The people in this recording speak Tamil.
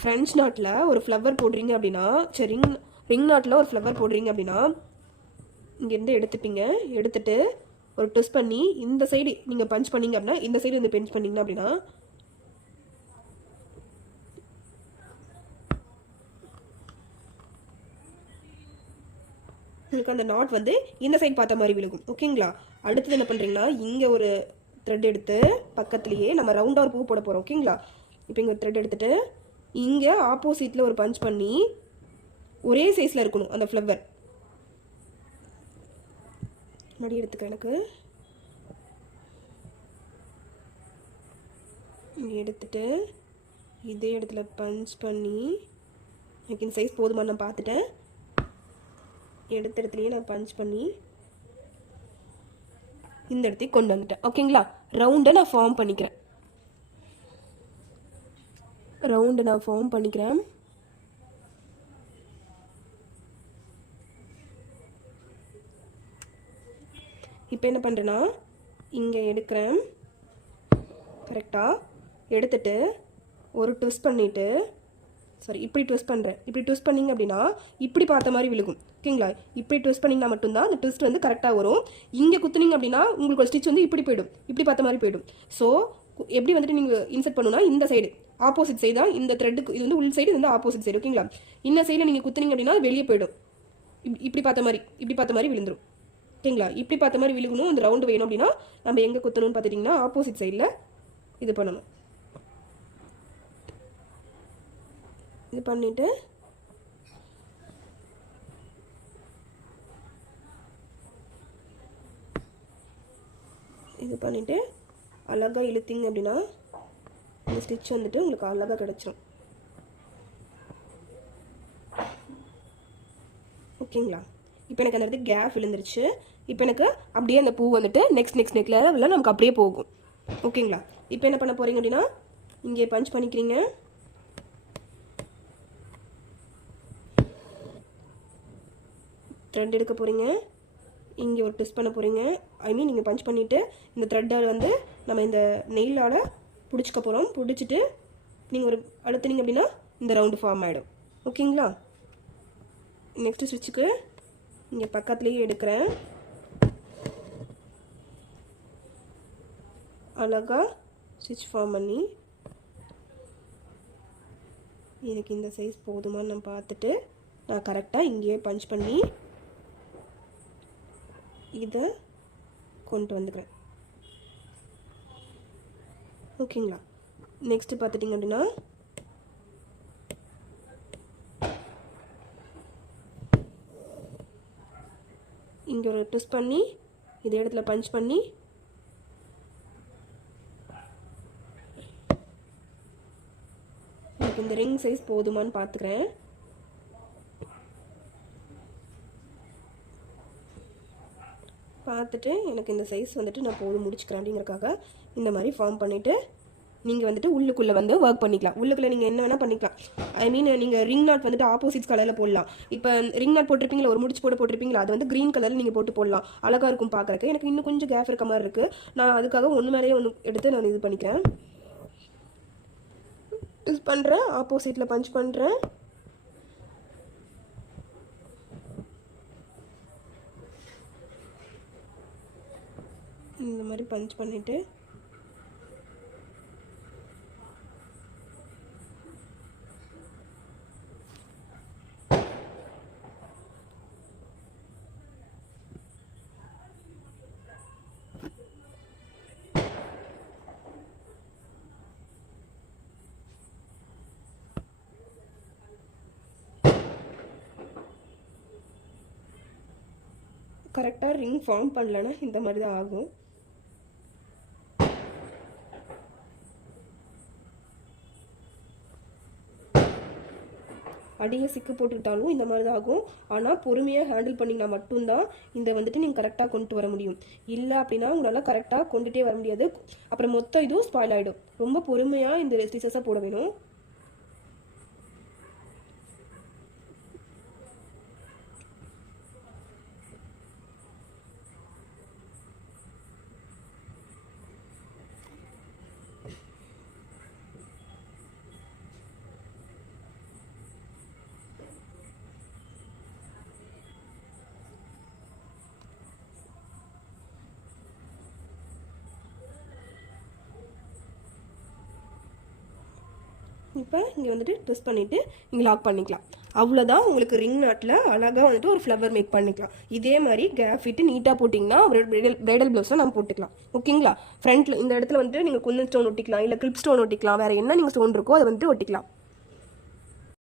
ஃப்ரெஞ்ச் நாட்டில் ஒரு ஃப்ளவர் போடுறீங்க அப்படின்னா, சரி ரிங் நாட்டில் ஒரு ஃப்ளவர் போடுறீங்க அப்படின்னா, இங்கேருந்து எடுத்துப்பீங்க. எடுத்துட்டு ஒரு ட்விஸ்ட் பண்ணி இந்த சைடு நீங்கள் பஞ்ச் பண்ணீங்க அப்படின்னா, இந்த சைடு வந்து பஞ்ச் பண்ணீங்க அப்படின்னா, உங்களுக்கு அந்த நாட் வந்து இந்த சைடு பார்த்த மாதிரி விழுகும். ஓகேங்களா? அடுத்தது என்ன பண்ணுறீங்கன்னா, இங்கே ஒரு த்ரெட் எடுத்து பக்கத்துலேயே நம்ம ரவுண்டாக ஒரு பூ போட போகிறோம். ஓகேங்களா? இப்போ இங்கே ஒரு த்ரெட் எடுத்துகிட்டு இங்கே ஆப்போசிட்டில் ஒரு பஞ்ச் பண்ணி ஒரே சைஸில் இருக்கணும் அந்த ஃப்ளவர். மடி எடுத்துக்க எனக்கு எடுத்துட்டு இதே இடத்துல பஞ்ச் பண்ணி எனக்கு இந்த சைஸ் போதுமா நான் பார்த்துட்டேன். எடுத்த இடத்துலையே நான் பஞ்ச் பண்ணி இந்த இடத்துக்கு கொண்டு வந்துட்டேன். ஓகேங்களா? ரவுண்டை நான் ஃபார்ம் பண்ணிக்கிறேன். இப்போ என்ன பண்ணுறேன்னா, இங்கே எடுக்கிறேன். கரெக்டாக எடுத்துட்டு ஒரு ட்விஸ்ட் பண்ணிவிட்டு, இப்படி ட்விஸ்ட் பண்ணுறேன். இப்படி ட்விஸ்ட் பண்ணிங்க அப்படின்னா இப்படி பார்த்த மாதிரி விழுகும். ஓகேங்களா? இப்படி ட்விஸ்ட் பண்ணிங்கன்னா மட்டும்தான் அந்த ட்விஸ்ட் வந்து கரெக்டாக வரும். இங்கே குத்துனீங்க அப்படின்னா உங்களுக்கு ஒரு ஸ்டிச் வந்து இப்படி போயிடும், இப்படி பார்த்த மாதிரி போயிடும். ஸோ எப்படி வந்துட்டு நீங்கள் இன்சர்ட் பண்ணணும்னா, இந்த சைடு ஆப்போசிட் சைடு தான் இந்த த்ரெட்டுக்கு, இது வந்து உள் சைடு, இது வந்து ஆப்போசிட் சைடு. ஓகேங்களா? இந்த சைடில் நீங்கள் குத்துனீங்க அப்படின்னா வெளியே போயிடும். இப்படி பார்த்த மாதிரி விழுந்துடும். ஓகேங்களா? இப்படி பார்த்த மாதிரி விழுகணும். அந்த ரவுண்டு வேணும் அப்படின்னா நம்ம எங்கே குத்தணும்னு பார்த்துட்டிங்கன்னா ஆப்போசிட் சைடில் இது பண்ணணும். இது பண்ணிவிட்டு அழகாக இழுத்தீங்க அப்படின்னா இந்த ஸ்டிச் வந்துட்டு உங்களுக்கு அழகாக கிடச்சிரும். ஓகேங்களா? இப்போ எனக்கு அந்த இடத்துக்கு கேப் விழுந்துருச்சு. இப்போ எனக்கு அப்படியே அந்த பூ வந்துட்டு நெக்ஸ்ட் நெக்லெவலில் நமக்கு அப்படியே போகும். ஓகேங்களா? இப்போ என்ன பண்ண போகிறீங்க அப்படின்னா, இங்கே பஞ்ச் பண்ணிக்கிறீங்க. த்ரெட் எடுக்க போகிறீங்க. இங்கே ஒரு ட்விஸ்ட் பண்ண போகிறீங்க. நீங்கள் பஞ்ச் பண்ணிவிட்டு இந்த த்ரெட்டால் வந்து நம்ம இந்த நெயிலால் பிடிச்சிக்க போகிறோம். பிடிச்சிட்டு நீங்கள் ஒரு அழுத்துனீங்க அப்படின்னா இந்த ரவுண்டு ஃபார்ம் ஆகிடும். ஓகேங்களா? நெக்ஸ்ட்டு ஸ்டிச்சுக்கு இங்கே பக்கத்துலேயே எடுக்கிறேன். அழகாக ஸ்டிச் ஃபார்ம் பண்ணி எனக்கு இந்த சைஸ் போதுமான்னு நான் பார்த்துட்டு நான் கரெக்டாக இங்கேயே பஞ்ச் பண்ணி இதை கொண்டு வந்துக்கிறேன். ஓகேங்களா? நெக்ஸ்ட்டு பார்த்துட்டிங்க அப்படின்னா, இங்கே ஒரு ட்விஸ்ட் பண்ணி இதே இடத்துல பஞ்ச் பண்ணி எனக்கு இந்த ரிங் சைஸ் போதுமான்னு பார்த்துக்கிறேன். பார்த்துட்டு எனக்கு இந்த சைஸ் வந்துட்டு நான் போதும் முடிச்சுக்கிறேன் அப்படிங்கிறக்காக இந்த மாதிரி ஃபார்ம் பண்ணிவிட்டு நீங்கள் வந்துட்டு உள்ளுக்குள்ளே வந்து ஒர்க் பண்ணிக்கலாம். உள்ளுக்குள்ளே நீங்கள் என்ன வேணால் பண்ணிக்கலாம். நீங்கள் ரிங் நாட் வந்துட்டு ஆப்போசிட்ஸ் கலரில் போடலாம். இப்போ ரிங் நாட் போட்டிருப்பீங்களா, ஒரு முடிச்சு போட்டிருப்பீங்களா, அது வந்து க்ரீன் கலரில் நீங்கள் போட்டு போடலாம். அழகாக இருக்கும் பார்க்குறக்கு. எனக்கு இன்னும் கொஞ்சம் கேப் இருக்க மாதிரி இருக்குது. நான் அதுக்காக ஒன்று மேலேயே ஒன்று எடுத்து நான் இது பண்ணிக்கிறேன். ட்விஸ்ட் பண்ணுறேன், ஆப்போசிட்டில் பஞ்ச் பண்ணுறேன். இந்த மாதிரி பஞ்ச் பண்ணிவிட்டு கரெக்டாக ரிங் ஃபார்ம் பண்ணலன்னா இந்த மாதிரி தான் ஆகும். அடியை சிக்கு போட்டுக்கிட்டாலும் இந்த மாதிரி தான் ஆகும். ஆனால் பொறுமையாக ஹேண்டில் பண்ணிங்கன்னா மட்டும்தான் இந்த வந்துட்டு நீங்கள் கரெக்டாக கொண்டு வர முடியும். இல்லை அப்படின்னா உங்களால் கரெக்டாக கொண்டுகிட்டே வர முடியாது. அப்புறம் மொத்தம் இதுவும் ஸ்பாயில் ஆகிடும். ரொம்ப பொறுமையாக இந்த ஸ்டிச்சஸை போட வேணும். இப்போ இங்கே வந்துட்டு ட்விஸ்ட் பண்ணிவிட்டு இங்கே லாக் பண்ணிக்கலாம். அவ்வளோதான், உங்களுக்கு ரிங் நாட்டில் அழகாக வந்துட்டு ஒரு ஃப்ளவர் மேக் பண்ணிக்கலாம். இதே மாதிரி கேப் விட்டு நீட்டாக போட்டிங்கன்னா ஒரு ப்ரைடல் ப்ளவுஸாக நம்ம போட்டுக்கலாம். ஓகேங்களா? ஃப்ரண்ட்டில் இந்த இடத்துல வந்துட்டு நீங்கள் குந்தன் ஸ்டோன் ஒட்டிக்கலாம், இல்லை கிளிப் ஸ்டோன் ஒட்டிக்கலாம், வேறு என்ன நீங்கள் ஸ்டோன் இருக்கோ அதை வந்துட்டு ஒட்டிக்கலாம்.